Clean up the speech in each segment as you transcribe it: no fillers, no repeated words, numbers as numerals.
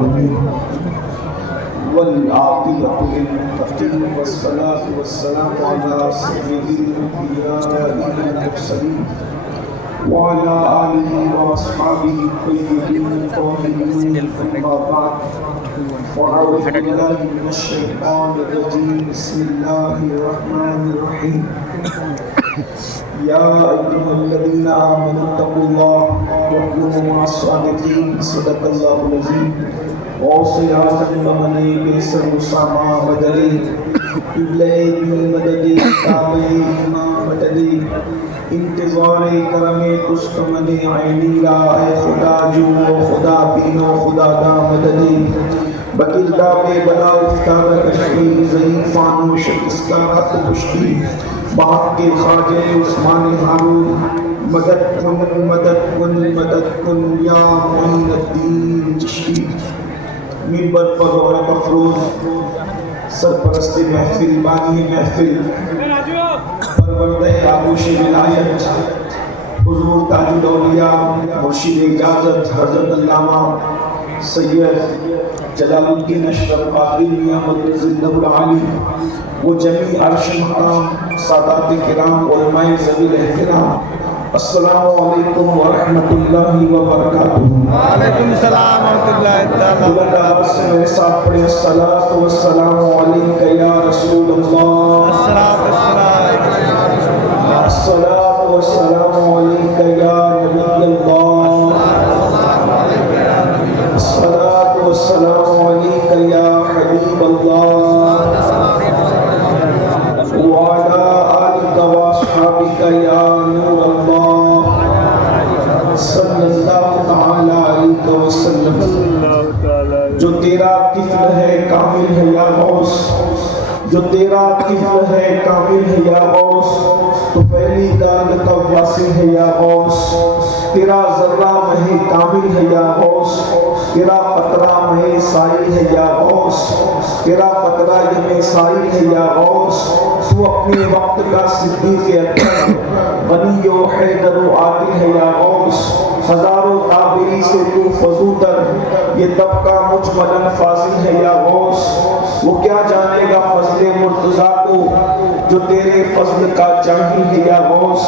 العالمين والعاقبة للمتقين والصلاة والسلام على سيد الأنبياء والمرسلين وعلى آله وأصحابه الطيبين الطاهرين أما بعد فأعوذ بالله من الشيطان الرجيم بسم الله الرحمن الرحيم يا أيها الذين آمنوا اتقوا الله وكونوا مع الصادقين صدق الله العظيم وصياتا ومني بيسر سما بدلي قبلي مددي تابعي امام بدلي انتظار کرم کشتمنی عینی را اے خدا جو خدا بینو خدا دا مددی بکردہ بے بلا افتار کشفی ضعیفان و شکستارت کشتی بحق کے خواجہ عثمان ہارون مدد کن مدد کن مدد کن یا معین الدین چشتی منبر پر ورق افروز سرپرست محفل بانی محفل پروردہ آغوش ولایت حضور تاج الاولیاء مرشد اجازت حضرت علامہ سید جلال الدین اشرف قادری میاں مدرس النبو العالی وہ جمیع عرش مقام سادات کرام علماء ذوی الاحترام السلام علیکم ورحمۃ اللہ وبرکاتہ۔ وعلیکم السلام ورحمۃ اللہ تعالی وبرکاتہ۔ میرے ساتھ پڑھیں الصلاۃ والسلام علیک یا رسول اللہ، الصلاۃ والسلام علیک یا نبی اللہ، الصلاۃ والسلام علیک یا حبیب اللہ، وعلی آلک واصحابک یا نور اللہ، صلی اللہ تعالی علیہ وسلم۔ جو تیرا طفل ہے کامل ہے یا غوث، جو تیرا طفل ہے کامل ہے یا غوث، تو پہلی دان کا واصل ہے یا غوث، تیرا ذرہ مہ کامل ہے یا غوث، تیرا قطرہ مہ سائل ہے یا غوث، تیرا قطرہ یم سائل ہے یا غوث، تو اپنے وقت کا صدیق اکبر غنی و حیدر و عادل ہے یا غوث، ہزاروں تابعی سے تو فضوتر یہ طبقہ مجملاً فاضل ہے یا غوث، وہ کیا جانے گا فضل مرتضیٰ کو جو تیرے فضل کا چاہی ہے یا غوث،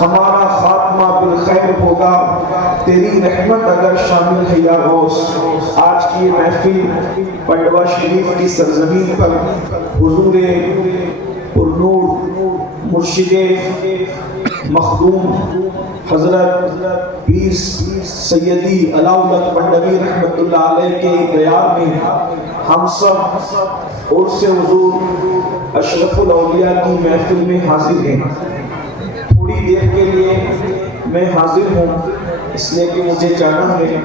ہمارا خاتمہ بالخیر ہوگا تیری رحمت اگر شامل ہے یا غوث۔ آج کی یہ محفل پنڈوا شریف کی سرزمین پر حضور پرنور مرشد مخدوم حضرت پیر سیدی علاؤالحق پنڈوی رحمت اللہ علیہ کے دیار میں ہم سب عرس حضور اشرف الاولیاء کی محفل میں حاضر ہیں۔ تھوڑی دیر کے لیے میں حاضر ہوں اس لیے کہ مجھے جانا ہے،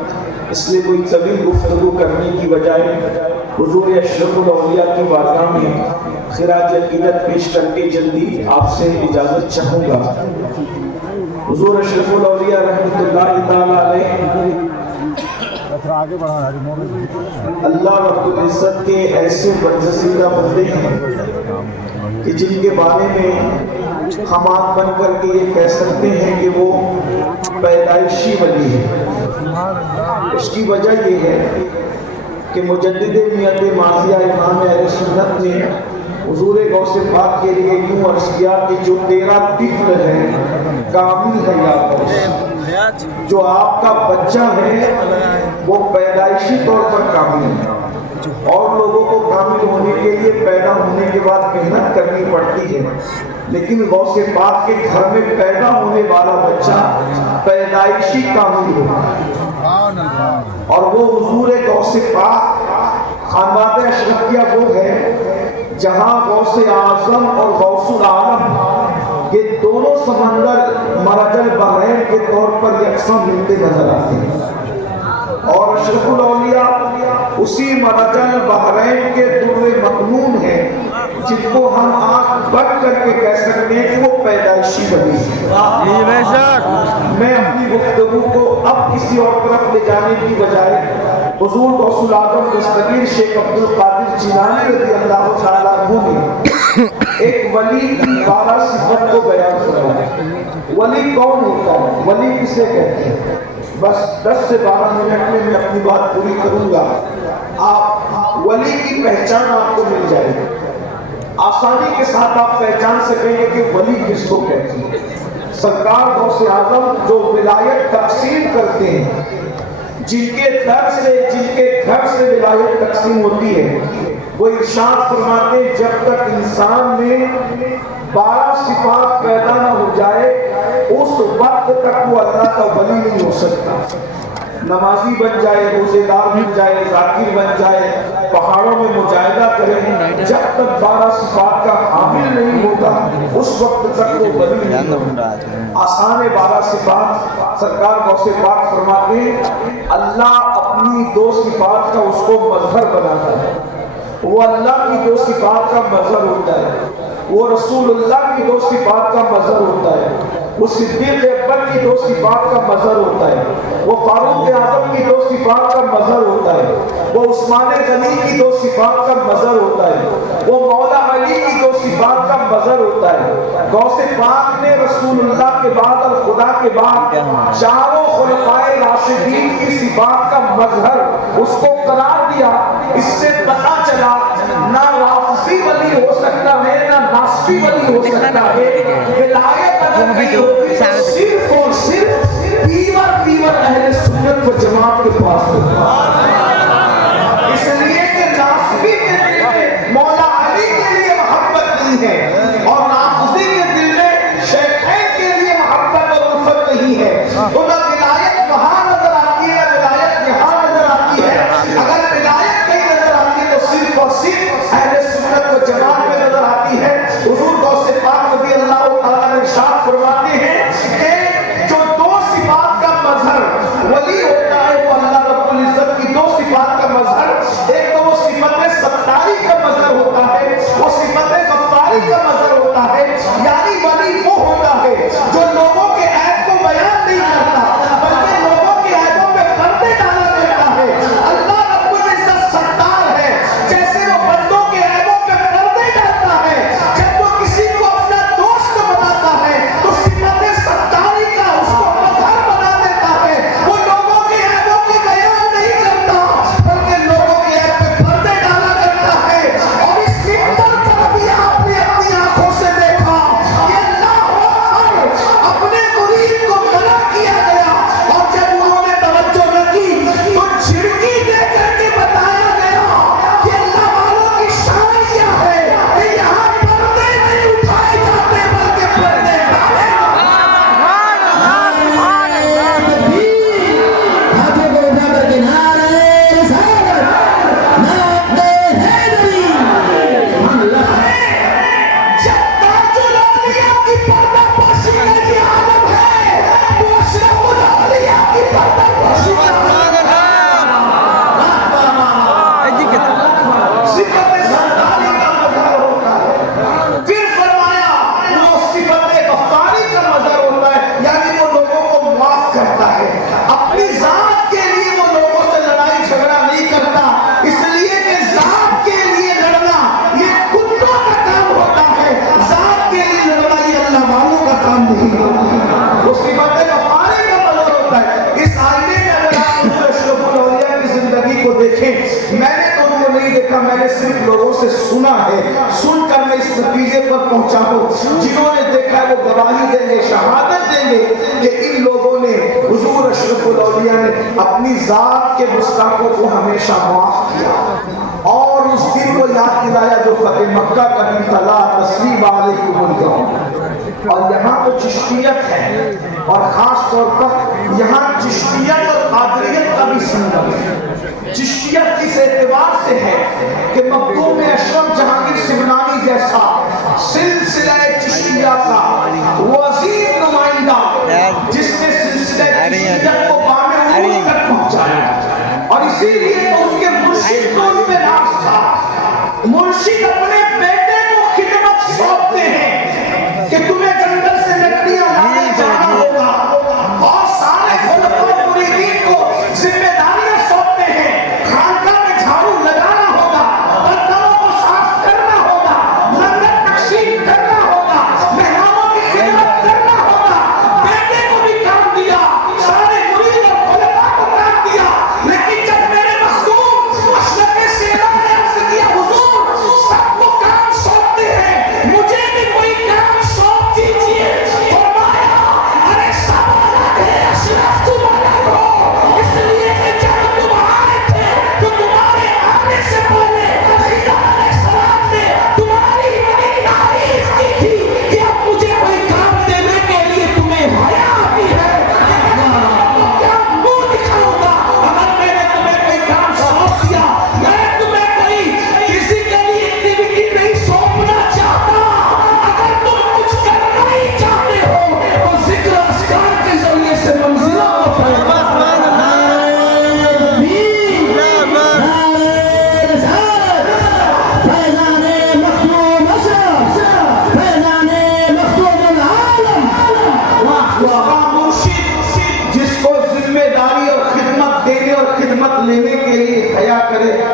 اس لیے کوئی طویل گفتگو کرنے کی بجائے حضور اشرف الاولیاء کی بارگاہ میں خراج عقیدت پیش کر کے جلدی آپ سے اجازت چاہوں گا۔ حضور اشرف الاولیاء رحمۃ اللہ تعالی علیہ اللہ رب العزت کے ایسے برگزیدہ بندے ہیں کہ جن کے بارے میں ہم آنکھ بن کر کے یہ کہہ سکتے ہیں کہ وہ پیدائشی ولی ہے۔ اس کی وجہ یہ ہے کہ مجدد ملت ماضیہ امام اہل سنت نے حضور غوث پاک کے لیے یوں عرض کیا کہ جو تیرا طفل ہے کامل ہے یا غوث، جو آپ کا بچہ ہے وہ پیدائشی طور پر کامل ہے۔ اور لوگوں کو کامل ہونے کے لیے پیدا ہونے کے بعد محنت کرنی پڑتی ہے، لیکن غوث پاک کے گھر میں پیدا ہونے والا بچہ پیدائشی کامل ہوگا، اور وہ حضور غوث پاک خانواد اشرفیہ وہ ہے جہاں غوث اعظم اور غوث العالم یہ دونوں سمندر مرج البحرین کے طور پر یکساں ملتے نظر آتے ہیں، اور اشرف الاولیاء اسی مرج البحرین کے در مکنون ہیں جن کو ہم آنکھ بند کر کے کہہ سکتے ہیں کہ وہ پیدائشی ولی ہیں۔ میں اپنی گفتگو کو اب کسی اور طرف لے جانے کی بجائے حضور غوث العظم دستگیر شیخ عبد القادر جیلانی رضی اللہ تعالیٰ عنہ نے ایک ولی کی 12 صفت کو بیان فرمایا۔ ولی کون ہوتا ہے؟ ولی کسے کہتے ہیں؟ بس 10 سے 12 منٹ میں اپنی بات پوری کروں گا۔ پہچان آپ کو مل جائے گی، آسانی کے ساتھ آپ پہچان سکیں گے کہ ولی کس کو کہتے ہیں۔ سرکار غوث اعظم جو ولایت تقسیم کرتے ہیں، جن کے گھر سے ولایت تقسیم ہوتی ہے، وہ ارشاد فرماتے ہیں جب تک انسان میں 12 صفات پیدا نہ ہو جائے اس وقت تک وہ اللہ کا ولی نہیں ہو سکتا۔ نمازی بن جائے، روزے دار بن جائے، ذاکر بن جائے، پہاڑوں میں مجاہدہ کرے، جب تک 12 صفات کا حامل نہیں ہوتا اس وقت تک وہ ولی نہیں ہوتا۔ آسان ہے 12 صفات۔ سرکار غوث پاک فرماتے ہیں اللہ اپنی 2 صفات کا اس کو مظہر بناتا ہے۔ وہ اللہ کی 2 صفات کا مظہر ہوتا ہے، وہ رسول اللہ کی 2 صفات کا مظہر ہوتا ہے، وہ صدیق اکبر کی 2 صفات کا مظہر ہوتا ہے، وہ فاروق اعظم کی 2 صفات کا مظہر ہوتا ہے، وہ عثمان غنی کی 2 صفات کا مظہر ہوتا ہے، وہ مولا علی کی 2 صفات کا مظہر ہوتا ہے۔ غوث پاک نے رسول اللہ کے بعد اور خدا کے بعد چاروں خلفائے راشدین کی صفات کا مظہر اس کو قرار دیا۔ اس سے پتہ چلا نہ رافضی ولی ہو سکتا ہے نہ ناصبی ولی ہو سکتا ہے، ولایت اگر نہیں ہوگی تو صرف اور صرف پیور اہل سنت و جماعت کے پاس ہوگا۔ اس لیے کہ ناصبی کے دل میں مولا علی کے لیے محبت نہیں ہے اور رافضی کے دل میں شیخین کے لیے محبت اور الفت نہیں ہے، تو نہ ولایت وہاں نظر آتی ہے نہ ولایت یہاں نظر آتی ہے۔ اگر ولایت کہیں نظر آتی ہے تو صرف اور صرف اہل سنت و جماعت میں نظر آتی ہے۔ حضور غوث پاک رضی اللہ تعالیٰ نے ارشاد فرماتے ہیں کہ جو 2 صفات کا مظہر ولی ہوتا ہے وہ اللہ رب العزت کی 2 صفات کا مظہر، ایک تو وہ صفت ستاری کا مظہر ہوتا ہے، وہ صفت غفاری کا مظہر ہوتا ہے، یعنی ولی وہ ہوتا ہے جو لوگوں کے عیب کو بیان نہیں کرتا بلکہ لوگوں کے عیبوں پہ پردے ڈالا کرتا ہے۔ اللہ رب العزت ستار ہے، جیسے وہ بندوں کے عیبوں پہ پردے ڈالتا ہے، جب وہ کسی کو اپنا دوست بناتا ہے تو صفت ستاری کا اس کو مظہر بنا دیتا ہے۔ وہ لوگوں کے عیبوں کو بیان نہیں کرتا بلکہ لوگوں کے عیب پہ پردے ڈالا کرتا ہے۔ اور اس ممبر پر بھی آپ نے اپنی آنکھوں سے دیکھا کہ اللہ اکبر اپنے مرید کو منع کیا گیا اور جب انہوں نے توجہ نہ کی تو جھڑکی دے کر کے بتایا گیا کہ اللہ والوں کی شان کیا ہے کہ یہاں پردے نہیں اٹھائے جاتے بلکہ پردے ڈالے جب تاج الاولیاء کی پردہ پوشی میں یہ عالم ہے تو اشرف الاولیاء کی پردہ پوشی میں صفت ستاری کا مظہر ہوتا ہے۔ پھر فرمایا وہ صفت غفاری کا مظہر ہوتا ہے، یعنی وہ لوگوں کو معاف کرتا ہے۔ اپنی ذات کے لیے وہ لوگوں سے لڑائی جھگڑا نہیں کرتا، اس لیے کہ ذات کے لیے لڑنا یہ کتوں کا کام ہوتا ہے، ذات کے لیے لڑنا یہ اللہ والوں کا کام نہیں ہوتا۔ وہ صفت غفاری کا مظہر ہوتا ہے۔ اس آئینے میں اگر آپ حضور اشرف الاولیاء کی زندگی کو دیکھیں، میں نے تو ان کو نہیں دیکھا، میں نے صرف لوگوں سے سنا ہے، سن کر میں اس نتیجے پر پہنچا ہوں۔ جنہوں نے دیکھا ہے وہ گواہی دیں گے، شہادت دیں گے کہ ان لوگوں نے حضور اشرف الاولیاء نے اپنی ذات کے گستاخوں کو ہمیشہ معاف کیا اور اس دن کو یاد دلایا جو فتح مکہ کا دن تھا، لا تثریب علیکم اليوم۔ اور یہاں تو چشتیت ہے اور خاص طور پر یہاں چشتیت اور قادریت کا بھی سنگم ہے۔ چشتیت اس اعتبار سے ہے کہ مکتوم اشرف جہانگیر سمنانی جیسا سلسلہ چشتیہ کا وہ عظیم نمائندہ جس نے سلسلہ چشتیت کو بام عروج تک پہنچایا، اور اسی لیے ان کے مرشد کو ان میں راز تھا۔ مرشد اپنے بیٹے کو خدمت سونپتے ہیں کہ تمہیں جنگل سے لکڑیاں لانے جانا ہوگا، اور سارے خلفاء مریدین کو ذمہ داریاں سونپتے ہیں، خانقاہ میں جھاڑو لگانا ہوگا، برتنوں کو صاف کرنا ہوگا، لنگر تقسیم کرنا ہوگا، مہمانوں کی خدمت کرنا ہوگا۔ بیٹے کو بھی کام دیا، سارے مرید اور خلفاء کو کام دیا، لیکن جب میرے مخدوم اشرف سینا نے عرض کیا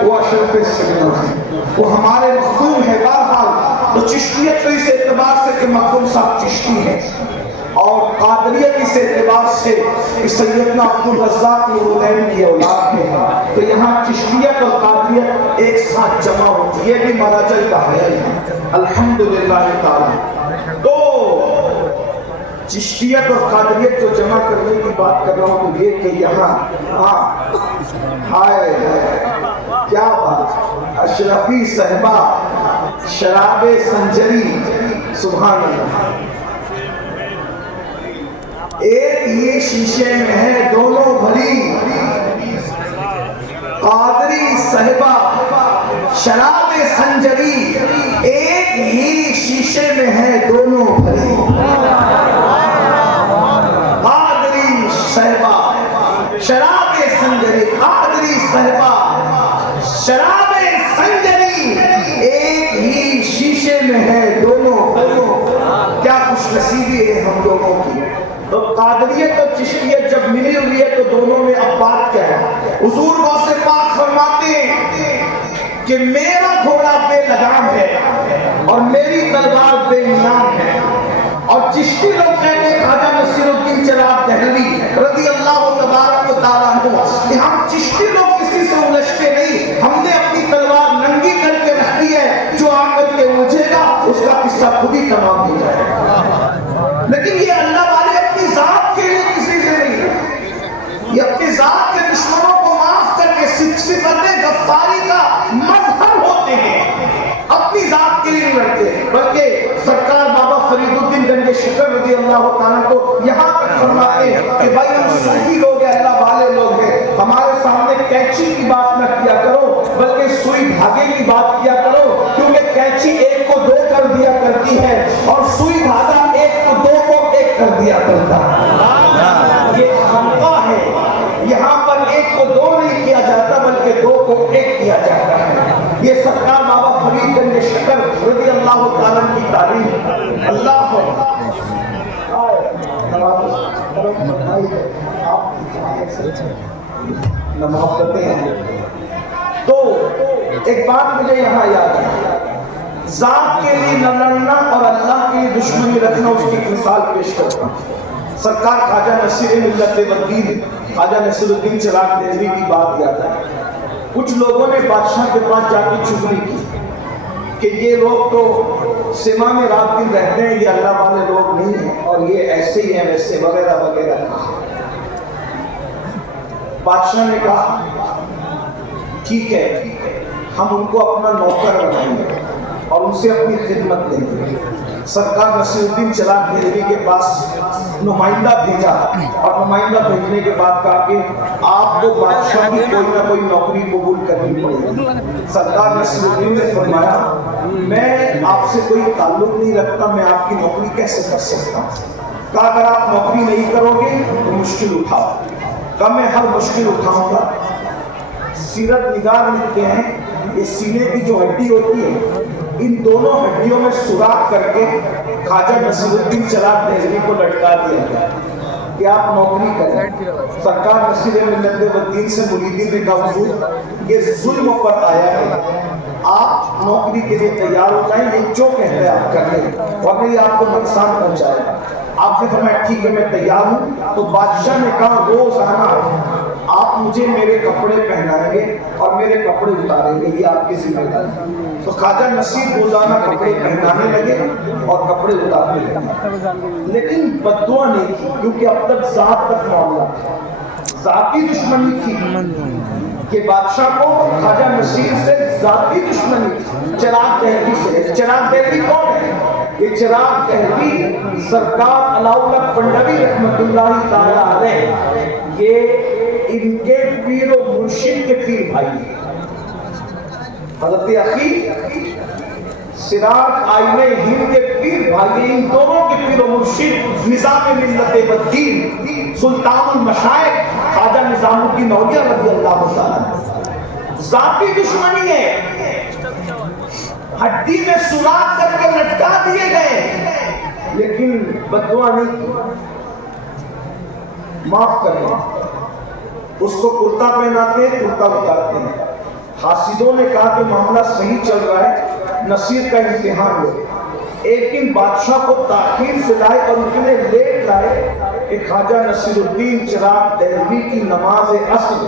وہ اشرف سنت ہے، وہ ہمارے مخدوم ہے۔ بہرحال تو چشتیت تو اس اعتبار سے کہ مخدوم صاحب چشتی ہے، اور قادریت اس اعتبار سے کہ سیدنا عبدالرزاق نورالعین کی اولاد ہے، تو یہاں چشتیت اور قادریت ایک ساتھ جمع ہوتی ہے، یہ بھی مراجع کہا ہے الحمدللہ تعالی۔ تو چشتیت اور قادریت کو جمع کرنے کی بات کر رہا ہوں تو یہ کہ یہاں ہائے کیا بات، اشرفی صحبہ شراب سنجری، سبحان اللہ، ایک ہی شیشے میں ہے دونوں بھری، قادری صحبہ شراب سنجری، ایک ہی شیشے میں ہے دونوں بھری، قادری صحبہ شراب سنجری، قادری صحبہ شراب سنجری، ایک ہی شیشے میں ہے دونوں بھری۔ کیا خوش نصیبی ہے ہم لوگوں کی۔ تو قادریت اور چشتیت جب ملی ہوئی ہے تو دونوں میں اب بات کیا ہے؟ حضور غوث پاک فرماتے ہیں کہ میرا گھوڑا بے لگام ہے اور میری تلوار بے نیام ہے، اور چشتی لوگ کہتے ہیں خواجہ نصیر الدین چراغ دہلوی رضی اللہ تبارک و تعالیٰ عنہ کہ ہم چشتی لوگ کسی سے الجھتے نہیں، ہم نے اپنی تلوار ننگی کر کے رکھی ہے، جو آ کر کے الجھے گا اس کا قصہ خود ہی تمام ہو جائے گا۔ لیکن یہ اللہ والے اپنی ذات کے لیے کسی سے نہیں، یہ اپنی ذات کے دشمنوں کو معاف کر کے صفت غفاری کا مظہر ہوتے ہیں، اپنی ذات کے لیے نہیں لڑتے، بلکہ سرکار بابا فرید الدین گنج شکر رضی اللہ تعالیٰ کو یہاں تک فرماتے ہیں کہ بھائی ہم صحیح لوگ ہیں، اللہ والے لوگ ہیں، ہمارے سامنے کینچی کی بات نہ کیا کرو بلکہ سوئی دھاگے کی بات کیا کرو، کیونکہ کینچی ایک کو دو کر دیا کرتی ہے اور سوئی دھاگا ایک کو دو کو ایک کر دیا کرتا ہے۔ یہ خنقہ ہے، یہاں پر ایک کو دو نہیں کیا جاتا بلکہ دو کو ایک کیا جاتا ہے۔ یہ سرکار بابا فرید گنج شکر رضی اللہ تعالیٰ کی تعلیم۔ اللہ محبتیں ہیں۔ تو ایک بات مجھے یہاں یاد ہے، ذات کے لیے نہ لڑنا اور اللہ کے لیے دشمنی رکھنا، اس کی مثال پیش کرتا ہوں۔ سرکار خواجہ نصیر ملت والدین خواجہ نصیر الدین چراغ دہلوی کی بات یاد ہے۔ کچھ لوگوں نے بادشاہ کے پاس جا کے چغلی کی کہ یہ لوگ تو سما میں رات دن رہتے ہیں، یہ اللہ والے لوگ نہیں ہیں، اور یہ ایسے ہی ہیں ویسے وغیرہ وغیرہ۔ بادشاہ نے کہا ٹھیک ہے، ہم ان کو اپنا نوکر بنائیں گے اور ان سے اپنی خدمت لیں گے۔ سرکار نصیر الدین چراغ دہلوی کے پاس نمائندہ بھیجا، اور نمائندہ بھیجنے کے بعد کہا کہ آپ کو بادشاہ کی کوئی نہ کوئی نوکری قبول کرنی پڑے گی۔ سرکار نصیر الدین نے فرمایا میں آپ سے کوئی تعلق نہیں رکھتا، میں آپ کی نوکری کیسے کر سکتا ہوں؟ کہا اگر آپ نوکری نہیں کرو گے تو مشکل اٹھاؤ۔ کہا میں ہر مشکل اٹھاؤں گا۔ سیرت نگار لکھتے ہیں یہ سینے کی جو ہڈی ہوتی ہے، ان دونوں ہڈیوں میں سوراخ کر کے خواجہ نصیر الدین چراغ دہلوی کو لٹکا دیا گیا کہ آپ نوکری کریں۔ سرکار نصیر ملت والدین سے مریدین نے کہا حضور یہ ظلم پر آیا ہے، آپ نوکری کے لیے تیار ہو جائیں، یہ جو کہتے ہیں آپ کر لیں ورنہ یہ آپ کو نقصان پہنچائے گا۔ آپ نے فرمایا ٹھیک ہے میں تیار ہوں۔ تو بادشاہ نے کہا روزانہ آپ مجھے میرے کپڑے پہنائیں گے اور میرے کپڑے اتاریں گے، یہ آپ کی ذمہ داری۔ تو خواجہ نصیر روزانہ کپڑے پہنانے لگے اور کپڑے اتارنے لگے، لیکن بددعا نہیں کی کیونکہ اب تک ذات تک معاملہ تھا، ذاتی دشمنی تھی کہ بادشاہ کو خواجہ نصیر سے ذاتی دشمنی تھی، چراغ دہلوی سے۔ چراغ دہلوی کون ہے؟ یہ چراغ دہلوی سرکار علاؤاللہ پنڈوی رحمت اللہ تعالیٰ علیہ، یہ ان کے پیر و مرشد کے پیر بھائی ہیں۔ حضرت اخی سراج آئینہ ہند کے پیر بھائی، ان دونوں کے پیر و مرشد نظام ملت والدین سلطان المشائخ خواجہ نظام الدین اولیاء رضی اللہ تعالیٰ۔ ذاتی دشمنی ہے، ہڈی میں سوراخ کر کے لٹکا دیے گئے، لیکن بددعا نہیں کی، معاف کریں۔ اس کو کرتا پہناتے ہیں، کرتا اتارتے ہیں، حاسدوں نے کہا کہ معاملہ صحیح چل رہا ہے، نصیر کا امتحان لو۔ ایک دن بادشاہ کو تاخیر سے لائے اور اتنے لیٹ لائے کہ خواجہ نصیر الدین چراغ دہلوی کی نماز عصر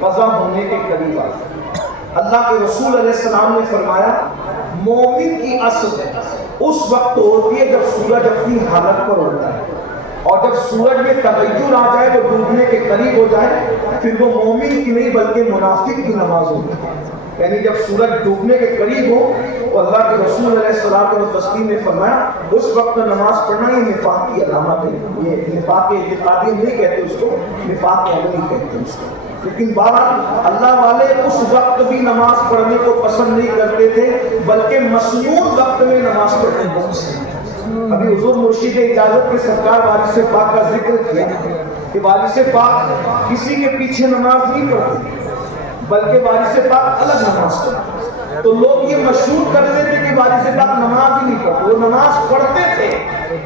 قضا ہونے کے قریب آ گئی۔ اللہ کے رسول علیہ السلام نے فرمایا مومن کی عصر اس وقت ہوتی ہے جب سورج اپنی حالت پر ہوتا ہے، اور جب سورج میں تغیر آ جائے تو ڈوبنے کے قریب ہو جائے، پھر وہ مومن کی نہیں بلکہ منافق کی نماز ہوتی ہے۔ یعنی جب سورج ڈوبنے کے قریب ہو تو اللہ کے رسول علیہ السلام و تسلیم نے فرمایا اس وقت نماز پڑھنا یہ نفاق کی علامت ہے۔ یہ نفاق اعتقادی نہیں کہتے اس کو، نفاق عملی کہتے ہیں اس کو۔ لیکن بہرحال اللہ والے اس وقت بھی نماز پڑھنے کو پسند نہیں کرتے تھے، بلکہ مسنون وقت میں نماز پڑھنے کو پسند۔ ابھی حضور مرشد اجازت کے سرکار وارث پاک کا ذکر کیا کہ وارث پاک کسی کے پیچھے نماز نہیں پڑھتے بلکہ وارث پاک الگ نماز پڑھتے۔ تو لوگ یہ مشہور کرتے تھے کہ وارث پاک نماز ہی نہیں پڑھتے، وہ نماز پڑھتے تھے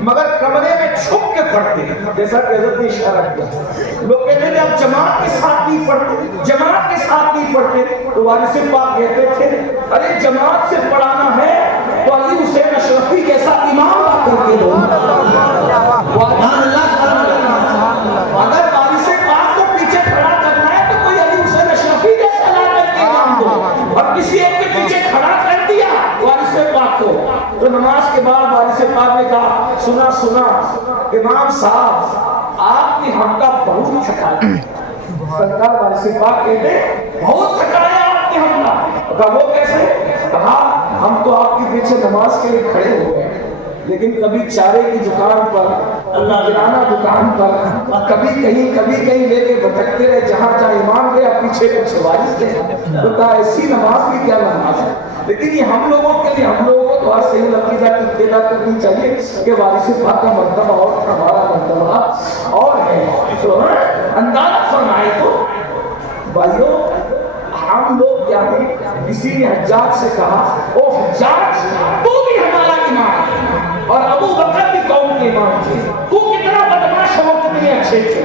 مگر کمرے میں چھپ کے پڑھتے، جیسا کہ حضرت نے اشارہ کیا۔ لوگ کہتے تھے اب جماعت کے ساتھ نہیں پڑھتے، جماعت کے ساتھ نہیں پڑھتے، تو وارث پاک کہتے تھے ارے جماعت سے پڑھانا ہے تو علی حسین اشرفی کیسا امام لا کر کے دو۔ اگر وارث پاک کو پیچھے کھڑا کرنا ہے تو کوئی علی حسین اشرفی جیسا لا کر کے امام دو، اور کسی ایک کے پیچھے کھڑا کر دیا وارث پاک کو، تو نماز کے بعد وارث پاک نے کہا سنا سنا امام صاحب آپ نے ہم کا بہت تھکایا۔ سرکار وارث پاک کہتے بہت تھکایا آپ نے ہم کا۔ کہا وہ کیسے؟ کہا ہم تو آپ کے پیچھے نماز کے لیے کھڑے ہو گئے، لیکن کبھی چارے کی دکان پر، کرانہ دکان پر، کبھی کہیں لے کے بھٹکتے رہے، جہاں امام گیا پیچھے کچھ وارث تھے۔ تو کہا ایسی نماز بھی کیا نماز ہے؟ لیکن یہ ہم لوگوں کے لیے، ہم لوگوں کو تو ہر صحیح عقیدہ کی ابتدا کرنی چاہیے کہ وارث پاک کا مرتبہ اور ہمارا مرتبہ اور ہے۔ تو اندازہ فرمائے تو بھائیو ہم لوگ کیا ہیں، کسی نے حجاج سے کہا او حجاج تو بھی ہمارا امام ہے اور ابو بکر بھی قوم کے امام تھے، تو کتنا بدمعاش ہو، کتنے اچھے تھے۔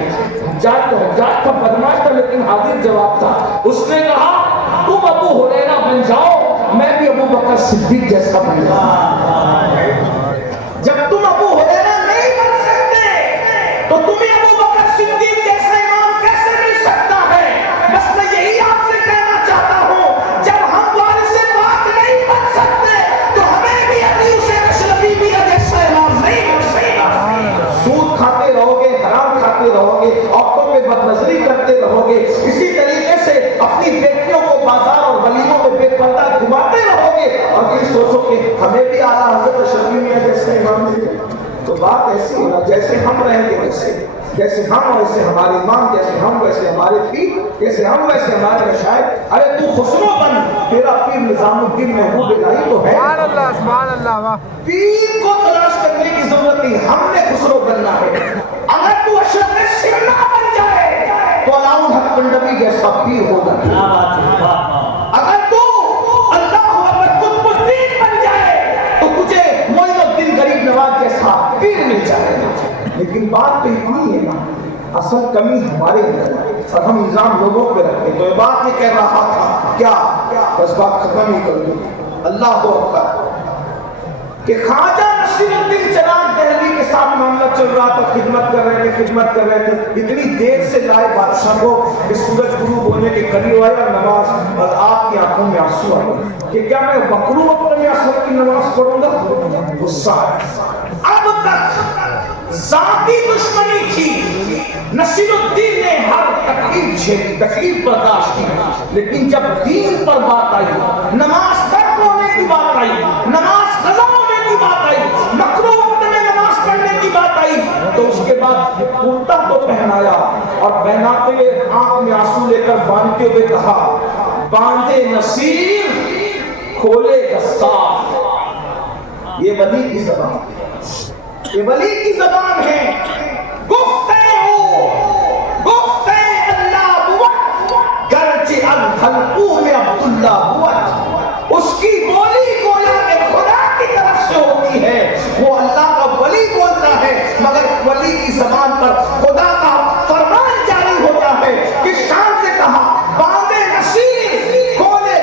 حجاج تو حجاج تھا، بدمعاش تھا، لیکن حاضر جواب تھا۔ اس نے کہا تم ابو ہریرہ بن جاؤ، میں بھی ابو بکر صدیق جیسا بن جاؤں۔ جب تم ابو ہریرہ نہیں بن سکتے تو تمہیں ابو بکر صدیق جیسا امام کیسے مل سکتا ہے؟ بس میں یہی آپ سے کہنا چاہتا ہوں جب ہم وارث پاک نہیں بن سکتے تو ہمیں بھی علی حسین اشرفی بھی جیسا امام نہیں بن سکتا۔ سود کھاتے رہو گے، حرام کھاتے رہو گے، عورتوں پہ بد نظری کرتے رہو گے، اسی طریقے سے اپنی بیٹیوں کو بازار اور گلیوں میں بے پردہ گھماتے رہو گے، اور پھر سوچو کہ ہمیں بھی اعلیٰ حضرت اشرفی میاں جیسا امام مل جائے۔ تو بات ایسی ہونا جیسے ہم رہیں گے ویسے، جیسے ہم ویسے ہمارے امام، جیسے ہم ویسے ہمارے پیر، جیسے ہم ویسے ہمارے مشائخ۔ ارے تو خسرو بن، تیرا پیر نظام الدین محمود الہی تو ہے۔ سبحان اللہ، سبحان اللہ، واہ۔ پیر کو تلاش کرنے کی ضرورت نہیں، ہم نے خسرو بننا ہے۔ اگر تو اشرف سمنا بن جائے تو علاؤ الحق پنڈوی جیسا پیر ہوگا۔ اگر تو اللہ اکبر قطب الدین بن جائے تو تجھے معین الدین غریب نواز جیسا پیر مل جائے گا۔ لیکن بات تو اتنی ہے نا، اصل کمی ہمارے اندر ہے اور ہم نظام لوگوں پہ رکھتے ہیں۔ تو یہ بات میں کہہ رہا تھا کیا، بس بات ختم ہی کر دوں۔ اللہ اکبر کہ خواجہ نصیر الدین چراغ دہلوی کے ساتھ معاملہ چل رہا تھا، خدمت کر رہے تھے، اتنی دیر سے لائے بادشاہ کو کہ سورج غروب ہونے کے قریب آئے اور نماز، اور آپ کی آنکھوں میں آنسو آئے کہ کیا میں بکروں وقت میں اثر کی نماز پڑھوں گا؟ غصہ ہے۔ اب تک ذاتی دشمنی تھی، نصیر الدین نے ہر تکلیف جھیلی، تکلیف برداشت کی، لیکن جب دین پر بات آئی، نماز ترک ہونے کی بات آئی، نماز قضا ہونے کی بات آئی، مکروہ وقت میں نماز پڑھنے کی بات آئی، تو اس کے بعد کرتا تو پہنایا اور پہناتے ہوئے آنکھ میں آنسو لے کر باندھتے ہوئے کہا باندھے نصیر کھولے دستار۔ یہ ولی کی زبان ہے، یہ ولی کی زبان ہے۔ گفتے اللہ بوت گرچہ الخلقو میں عبداللہ بوت، اس کی بولی گویا کہ خدا کی طرف سے ہوتی ہے، وہ اللہ کا ولی بولتا ہے مگر ولی کی زبان پر خدا کا فرمان جاری ہوتا ہے۔ کس شان سے کہا باندھے نصیر کھولے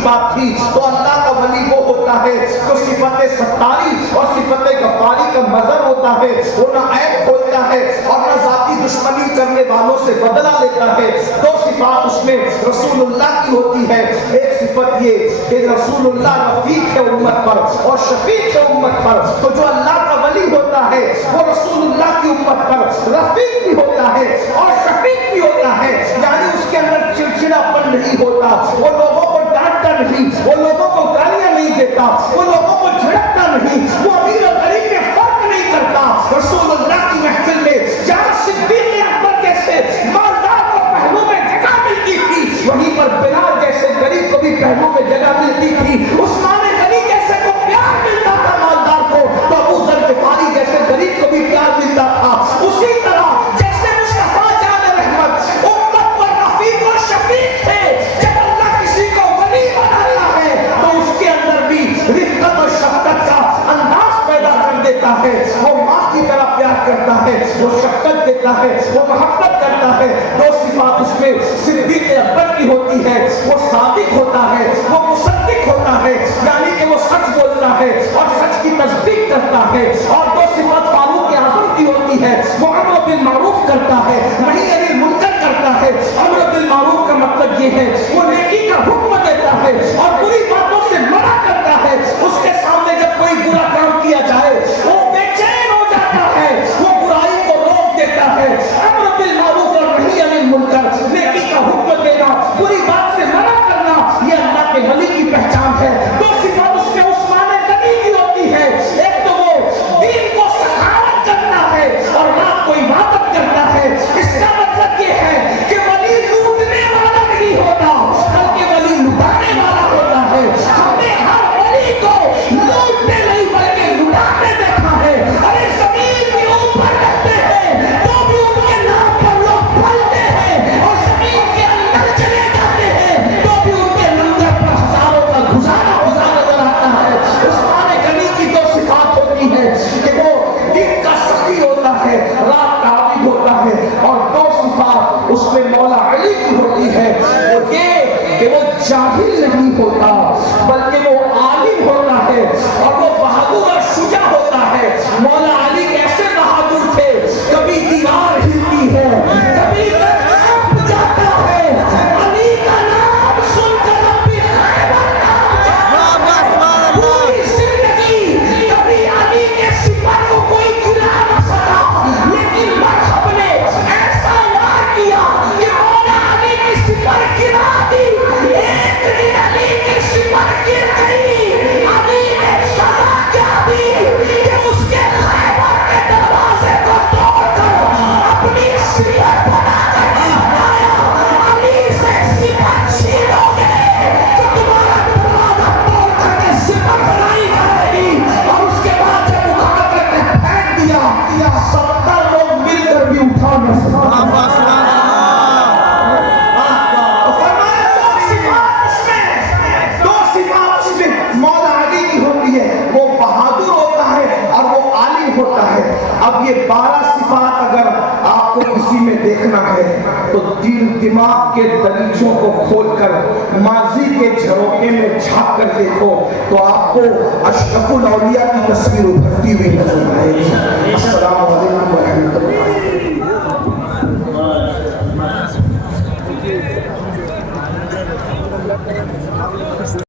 کی بات تھی تو اللہ کا ولی وہ ہوتا ہے جو صفت ستاری اور صفت غفاری کا مظہر ہوتا ہے، وہ نہ عیب کھولتا ہے اور نہ ذاتی دشمنی کرنے والوں سے بدلہ لیتا ہے۔ دو صفات اس میں رسول اللہ کی ہوتی ہے، ایک صفت یہ کہ رسول اللہ رفیق ہے امت پر اور شفیق ہے امت پر، تو جو اللہ کا ولی ہوتا ہے وہ رسول اللہ کی امت پر رفیق بھی ہوتا ہے اور شفیق بھی ہوتا ہے، یعنی اس کے اندر چڑچڑا پن نہیں ہوتا، وہ لوگوں کو ڈانٹتا نہیں، وہ لوگوں کو گالیاں نہیں دیتا، وہ لوگوں کو جھڑکتا نہیں، وہ امیر اور غریب میں فرق نہیں کرتا۔ رسول اللہ کی محفل میں جہاں صدیق اکبر جیسے مالدار کو پہلو میں جگہ ملتی تھی، وہیں پر بلال جیسے غریب کو بھی پہلو میں جگہ ملتی تھی، عثمان غنی جیسے کو پیار ملتا تھا مالدار کو، تو ابو ذر غفاری جیسے غریب کو بھی پیار ملتا تھا۔ اسی طرح جیسے مصطفیٰ جان رحمت امت پر رفیق اور شفیق تھے، جب اللہ کسی کو ولی بناتا ہے تو اس کے اندر بھی رفقت اور شفقت کا انداز پیدا کر دیتا ہے، وہ ماں کی طرح پیار کرتا ہے، وہ شفقت دیتا ہے، وہ محبت کرتا ہے۔ دو صفات اس میں صدیق اکبر کی ہوتی ہے، وہ صادق ہوتا ہے، وہ مصدق ہوتا ہے، یعنی کہ وہ سچ بولتا ہے اور سچ کی تصدیق کرتا ہے۔ اور دو صفات فاروق اعظم کی ہوتی ہے، وہ امر بالمعروف کرتا ہے، نہی عن المنکر کرتا ہے۔ امر بالمعروف کا مطلب یہ ہے وہ نیکی کا حکم دیتا ہے اور بری باتوں سے منع کرتا ہے۔ اس کے سامنے جب کوئی برا کام کیا جائے وہ بے چین ہو جاتا ہے، وہ برائی کو روک دیتا ہے۔ امر بالمعروف اور نہی عن المنکر، نیکی کا حکم دینا، بری بات سے منع کرنا، یہ اللہ کے ولی کی پہچان ہے۔ دو صفات اس میں عثمان غنی کی ہوتی ہے، ایک تو وہ دین کو سخاوت کرتا ہے اور رات کو عبادت کرتا ہے۔ اس کا مطلب یہ ہے کہ ولی لوٹنے والا نہیں ہوتا بلکہ ولی لٹانے والا ہوتا ہے۔ ہم نے ہر ولی کو لوٹنے نہیں بلکہ لٹانے دیکھا ہے۔ ارے زمین کے اوپر رہتے ہیں تو بھی ان کے نام پر لوگ پھلتے ہیں اور زمین کے اندر چلے جاتے ہیں تو بھی ان کے لنگر پر ہزاروں کا گزارا نظر آتا ہے۔ عثمان غنی کی دو صفات ہوتی ہے کہ وہ دن کا سخی ہوتا ہے، رات کا عابد ہوتا ہے، اور دو صفات اس میں مولا علی کی ہوتی ہے، وہ یہ کہ وہ جاہل نہیں ہوتا بلکہ وہ عالم ہوتا ہے اور وہ بہادر اور شجاع ہوتا ہے۔ مولا علی کیسے بہادر تھے، کبھی دیوار ہلتی ہے، کبھی کانپ جاتا ہے، علی کا نام سن کر اپنی خیبر کانپ جاتا ہے۔ پوری زندگی کبھی علی کے سپر کو کوئی گرا نہ سکا، لیکن مرحب نے ایسا وار کیا کہ مولا علی کی سپر گرا دی۔ ایک دن علی کی سپر گر گئی، علی نے سزا کیا دی کہ اس کے خیبر کے دروازے کو توڑ کر اپنی سپر بنا کر آیا۔ علی سے سپر چھینو گے تو تمہارا دروازہ توڑ کر کے سپر بنائی کرے گی۔ اور اس کے بعد جب اٹھا کر کے پھینک دیا، 70 لوگ مل کر بھی اٹھا نہ سکا۔ دو صفات اس میں مولا علی کی ہوتی ہے، وہ بہادر ہوتا ہے اور وہ عالم ہوتا ہے۔ اب یہ 12 صفات اگر آپ کو کسی میں دیکھنا ہے تو دل دماغ کے دریچوں کو کھول کر ماضی کے جھروکے میں جھانک کر دیکھو تو آپ کو اشرف الاولیاء کی تصویر ابھرتی ہوئی نظر آئے گی۔ السلام علیکم ورحمۃ اللہ۔